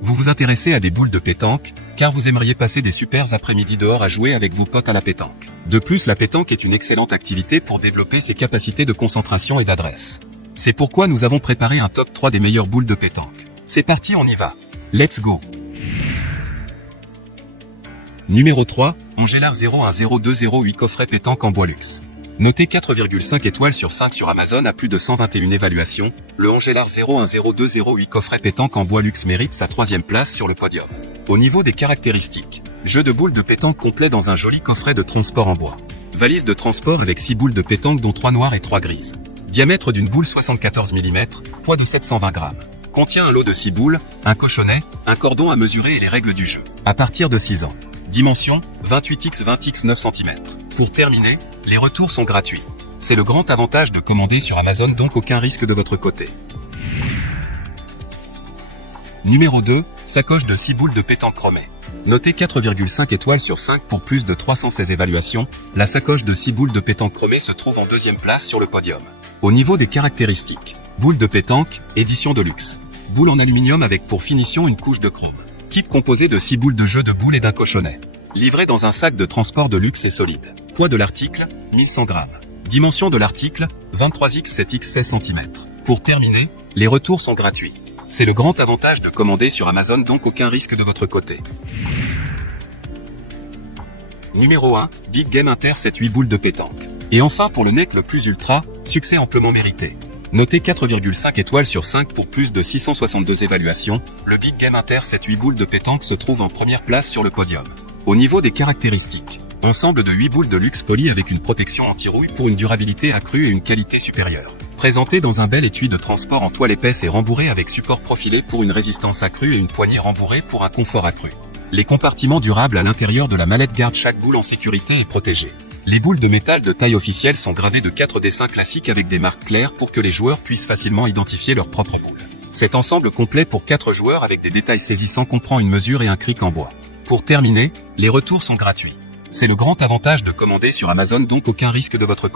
Vous vous intéressez à des boules de pétanque, car vous aimeriez passer des super après-midi dehors à jouer avec vos potes à la pétanque. De plus, la pétanque est une excellente activité pour développer ses capacités de concentration et d'adresse. C'est pourquoi nous avons préparé un top 3 des meilleures boules de pétanque. C'est parti, on y va. Let's go. Numéro 3, Angelar 010208 coffret pétanque en bois luxe. Noté 4,5 étoiles sur 5 sur Amazon à plus de 121 évaluations, le Angelar 010208 coffret pétanque en bois luxe mérite sa 3e place sur le podium. Au niveau des caractéristiques, jeu de boules de pétanque complet dans un joli coffret de transport en bois. Valise de transport avec 6 boules de pétanque dont 3 noires et 3 grises. Diamètre d'une boule 74 mm, poids de 720 grammes. Contient un lot de 6 boules, un cochonnet, un cordon à mesurer et les règles du jeu. À partir de 6 ans. Dimension, 28x20x 9 cm. Pour terminer, les retours sont gratuits. C'est le grand avantage de commander sur Amazon, donc aucun risque de votre côté. Numéro 2, sacoche de 6 boules de pétanque chromée. Notée 4,5 étoiles sur 5 pour plus de 316 évaluations, la sacoche de 6 boules de pétanque chromée se trouve en 2e place sur le podium. Au niveau des caractéristiques, boule de pétanque, édition de luxe. Boule en aluminium avec pour finition une couche de chrome. Kit composé de 6 boules de jeu de boules et d'un cochonnet. Livré dans un sac de transport de luxe et solide. Poids de l'article, 1100 grammes. Dimension de l'article, 23x7x 16 cm. Pour terminer, les retours sont gratuits. C'est le grand avantage de commander sur Amazon, donc aucun risque de votre côté. Numéro 1, Big Game Inter 7-8 boules de pétanque. Et enfin pour le neck le plus ultra, succès amplement mérité. Noté 4,5 étoiles sur 5 pour plus de 662 évaluations, le Big Game Inter 7-8 boules de pétanque se trouve en première place sur le podium. Au niveau des caractéristiques, ensemble de 8 boules de luxe polies avec une protection anti-rouille pour une durabilité accrue et une qualité supérieure. Présenté dans un bel étui de transport en toile épaisse et rembourré avec support profilé pour une résistance accrue et une poignée rembourrée pour un confort accru. Les compartiments durables à l'intérieur de la mallette gardent chaque boule en sécurité et protégée. Les boules de métal de taille officielle sont gravées de 4 dessins classiques avec des marques claires pour que les joueurs puissent facilement identifier leur propre boule. Cet ensemble complet pour 4 joueurs avec des détails saisissants comprend une mesure et un cric en bois. Pour terminer, les retours sont gratuits. C'est le grand avantage de commander sur Amazon, donc aucun risque de votre côté.